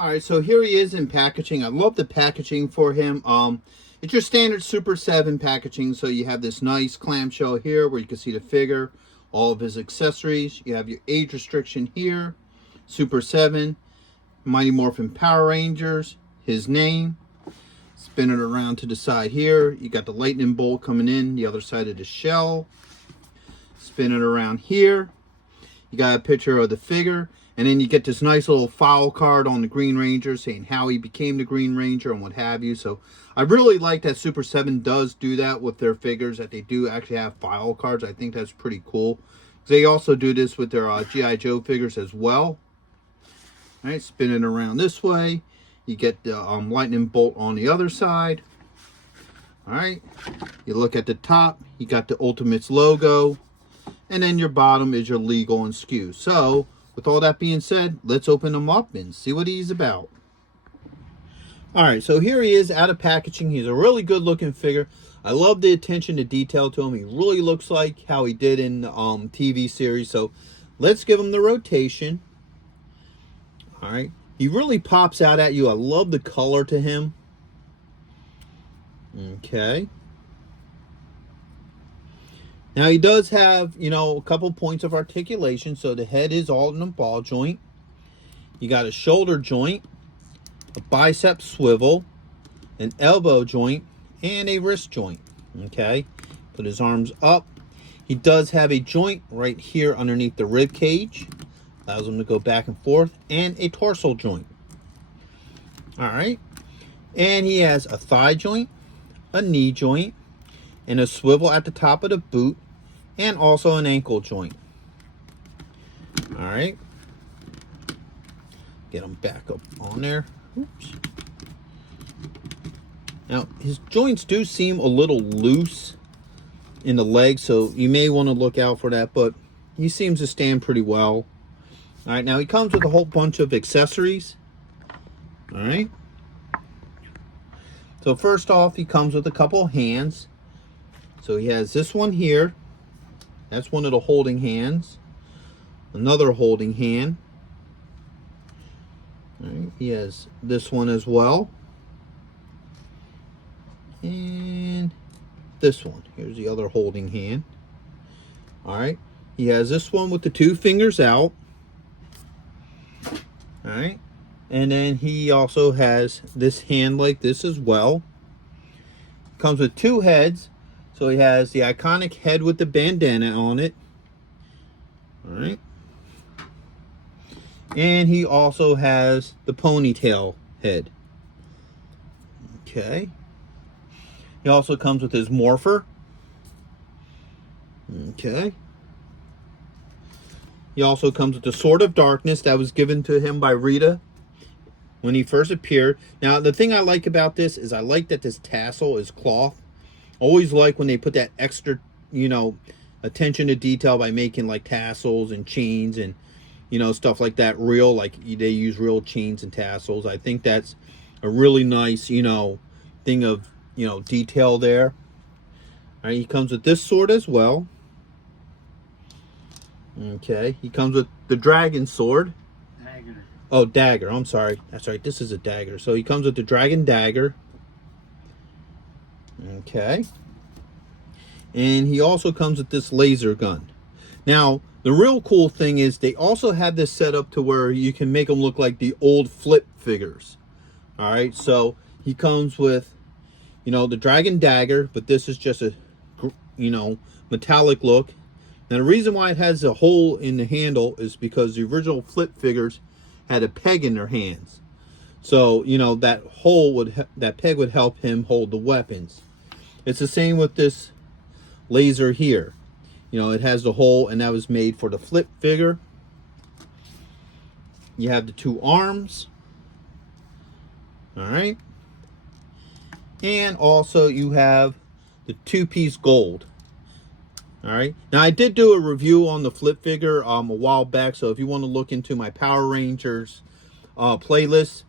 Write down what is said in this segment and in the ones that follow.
All right, so here he is in packaging. I love the packaging for him. It's your standard Super 7 packaging. So you have this nice clamshell here where you can see the figure, all of his accessories. You have your age restriction here, Super 7, Mighty Morphin Power Rangers, his name. Spin it around to the side here. You got the lightning bolt coming in the other side of the shell. Spin it around here. You got a picture of the figure. And then you get this nice little file card on the Green Ranger saying how he became the Green Ranger and what have you. So I really like that Super 7 does do that with their figures, that they do actually have file cards. I think that's pretty cool. They also do this with their G.I. Joe figures as well. All right, spin it around this way. You get the lightning bolt on the other side. All right, you look at the top. You got the Ultimates logo. And then your bottom is your legal and SKU. So with all that being said, let's open him up and see what he's about. All right, so here he is out of packaging. He's a really good looking figure. I love the attention to detail to him. He really looks like how he did in the TV series. So let's give him the rotation. All right, he really pops out at you. I love the color to him. Okay. Now he does have, a couple points of articulation. So the head is all in a ball joint. You got a shoulder joint, a bicep swivel, an elbow joint, and a wrist joint. Okay, put his arms up. He does have a joint right here underneath the rib cage. Allows him to go back and forth, and a torso joint. All right, and he has a thigh joint, a knee joint, and a swivel at the top of the boot, and also an ankle joint. All right. Get him back up on there. Oops. Now, his joints do seem a little loose in the legs, so you may want to look out for that, but he seems to stand pretty well. All right, now he comes with a whole bunch of accessories. All right. So first off, he comes with a couple of hands. So he has this one here. That's one of the holding hands. Another holding hand. All right, he has this one as well. And this one. Here's the other holding hand. All right. He has this one with the two fingers out. All right. And then he also has this hand like this as well. Comes with two heads. So he has the iconic head with the bandana on it. All right. And he also has the ponytail head. Okay. He also comes with his morpher. Okay. He also comes with the Sword of Darkness that was given to him by Rita when he first appeared. Now, the thing I like about this is I like that this tassel is cloth. Always like when they put that extra, attention to detail by making like tassels and chains and, stuff like that real, like they use real chains and tassels. I think that's a really nice, thing of, detail there. All right, he comes with this sword as well. Okay, he comes with the dragon sword. Dagger. Oh, dagger. I'm sorry. That's right. This is a dagger. So he comes with the dragon dagger. Okay. And he also comes with this laser gun. Now, the real cool thing is they also have this set up to where you can make them look like the old flip figures. All right. So he comes with, the dragon dagger, but this is just a, metallic look. Now, the reason why it has a hole in the handle is because the original flip figures had a peg in their hands. So, that hole that peg would help him hold the weapons. It's the same with this laser here. It has the hole, and that was made for the flip figure. You have the two arms. All right. And also you have the two-piece gold. All right. Now, I did do a review on the flip figure a while back, so if you want to look into my Power Rangers playlist,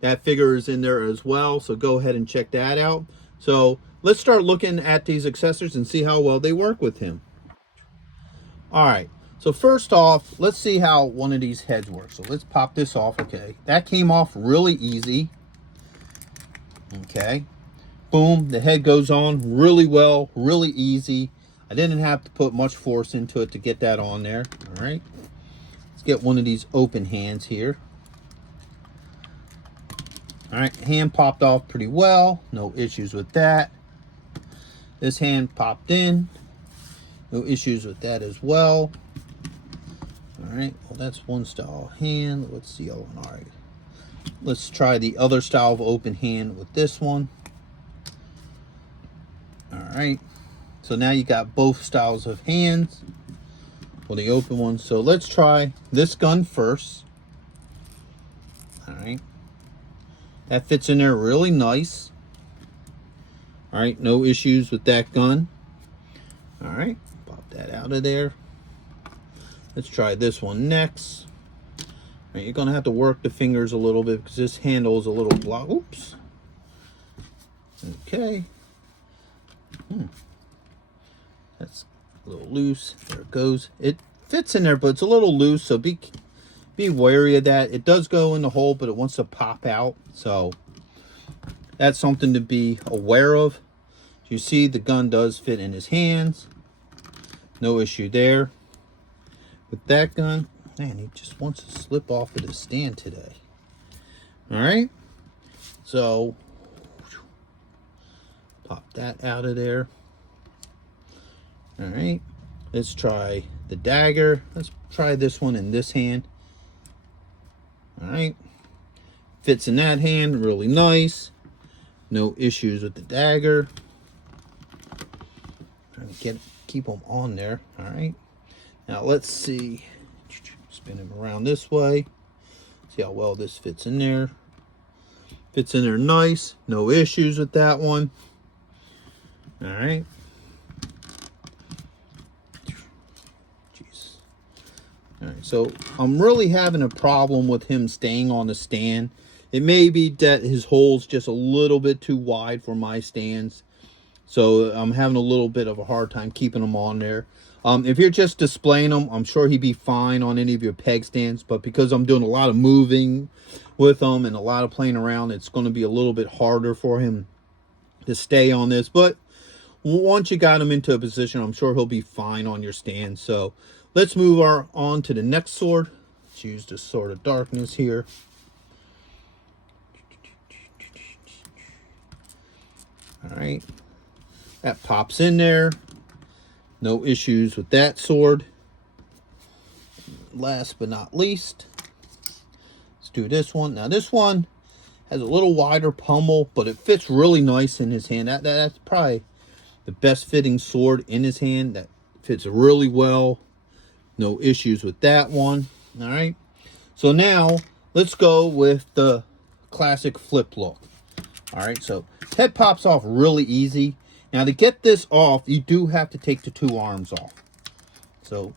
that figure is in there as well, so go ahead and check that out. So let's start looking at these accessories and see how well they work with him. All right. So first off, let's see how one of these heads works. So let's pop this off. Okay, that came off really easy. Okay, boom, the head goes on really well, really easy. I didn't have to put much force into it to get that on there. All right, let's get one of these open hands here. All right, hand popped off pretty well, no issues with that. This hand popped in, no issues with that as well. All right, well, that's one style of hand. Let's see the other one. All right, let's try the other style of open hand with this one. All right, so now you got both styles of hands for the open one. So let's try this gun first. All right, that fits in there really nice. All right, no issues with that gun. All right, pop that out of there. Let's try this one next. All right, you're gonna have to work the fingers a little bit because this handle is a little block. Oops. Okay. That's a little loose. There it goes. It fits in there, but it's a little loose, so be wary of that. It does go in the hole, but it wants to pop out. So that's something to be aware of. You see the gun does fit in his hands. No issue there. With that gun, man, he just wants to slip off of the stand today. All right. So pop that out of there. All right. Let's try the dagger. Let's try this one in this hand. All right. Fits in that hand really nice. No issues with the dagger. Trying to keep them on there. All right. Now let's see. Spin him around this way. See how well this fits in there. Fits in there nice. No issues with that one. All right. Jeez. All right. So I'm really having a problem with him staying on the stand. It may be that his hole's just a little bit too wide for my stands. So I'm having a little bit of a hard time keeping him on there. If you're just displaying them, I'm sure he'd be fine on any of your peg stands. But because I'm doing a lot of moving with them and a lot of playing around, it's going to be a little bit harder for him to stay on this. But once you got him into a position, I'm sure he'll be fine on your stand. So let's move on to the next sword. Let's use the Sword of Darkness here. All right. That pops in there. No issues with that sword. Last but not least, let's do this one. Now this one has a little wider pommel, but it fits really nice in his hand. That's probably the best fitting sword in his hand. That fits really well. No issues with that one. All right. So now let's go with the classic flip look. All right. So head pops off really easy. Now to get this off, you do have to take the two arms off. So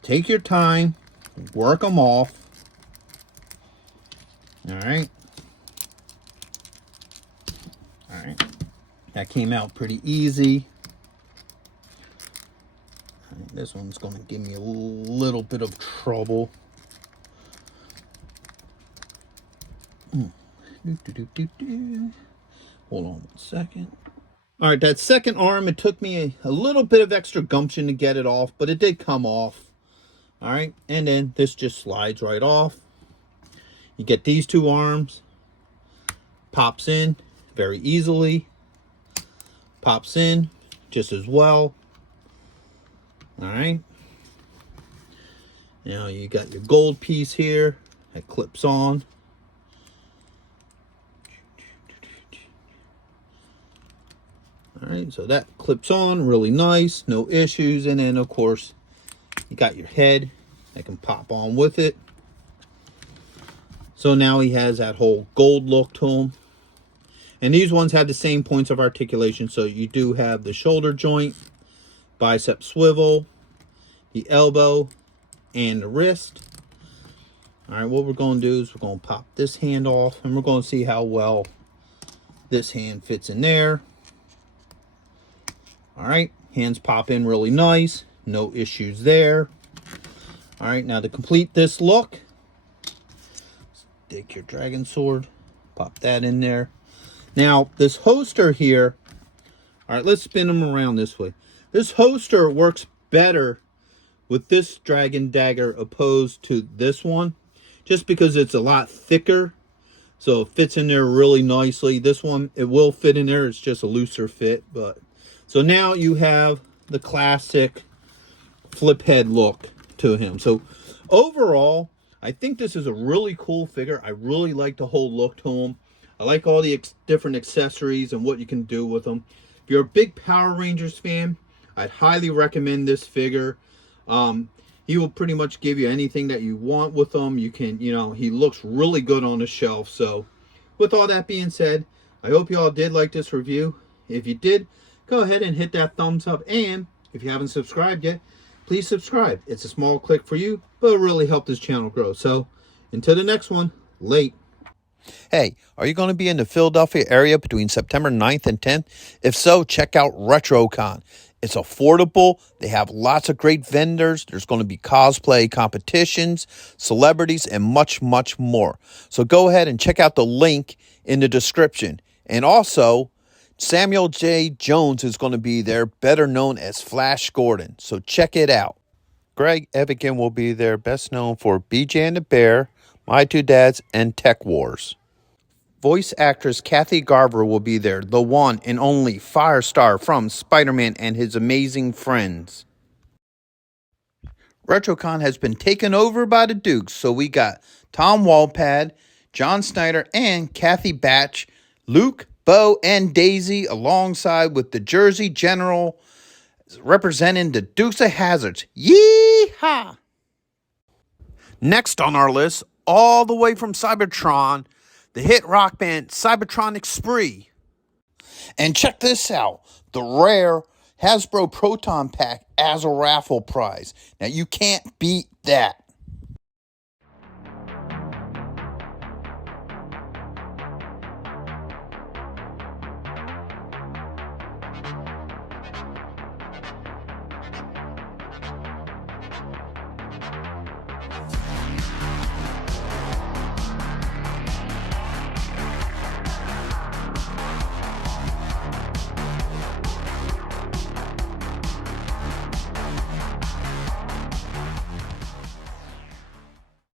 take your time, work them off. All right. All right. That came out pretty easy. All right, this one's going to give me a little bit of trouble. Hold on one second. All right, that second arm, it took me a little bit of extra gumption to get it off, but it did come off. All right, and then this just slides right off. You get these two arms, pops in very easily, pops in just as well. All right. Now you got your gold piece here that clips on. All right, so that clips on really nice, no issues. And then, of course, you got your head that can pop on with it. So now he has that whole gold look to him. And these ones have the same points of articulation. So you do have the shoulder joint, bicep swivel, the elbow, and the wrist. All right, what we're going to do is we're going to pop this hand off, and we're going to see how well this hand fits in there. All right, hands pop in really nice. No issues there. All right, now to complete this look, take your dragon sword, pop that in there. Now, this holster here, all right, let's spin them around this way. This holster works better with this dragon dagger opposed to this one, just because it's a lot thicker, so it fits in there really nicely. This one, it will fit in there, it's just a looser fit. But so now you have the classic flip head look to him. So overall, I think this is a really cool figure. I really like the whole look to him. I like all the different accessories and what you can do with them. If you're a big Power Rangers fan, I'd highly recommend this figure. He will pretty much give you anything that you want with him. You can, he looks really good on the shelf. So with all that being said, I hope you all did like this review. If you did, go ahead and hit that thumbs up. And if you haven't subscribed yet, please subscribe. It's a small click for you, but it'll really help this channel grow. So until the next one, late. Hey, are you going to be in the Philadelphia area between September 9th and 10th? If so, check out RetroCon. It's affordable. They have lots of great vendors. There's going to be cosplay competitions, celebrities, and much, much more. So go ahead and check out the link in the description. And also, Samuel J. Jones is going to be there, better known as Flash Gordon. So check it out. Greg Evigan will be there, best known for BJ and the Bear, My Two Dads, and Tech Wars. Voice actress Kathy Garver will be there, the one and only Firestar from Spider-Man and His Amazing Friends. RetroCon has been taken over by the Dukes, so we got Tom Walpad, John Snyder, and Kathy Batch, Luke, Bo, and Daisy, alongside with the Jersey General representing the Dukes of Hazzards. Yee-haw! Next on our list, all the way from Cybertron, the hit rock band Cybertronic Spree. And check this out, the rare Hasbro Proton Pack as a raffle prize. Now you can't beat that.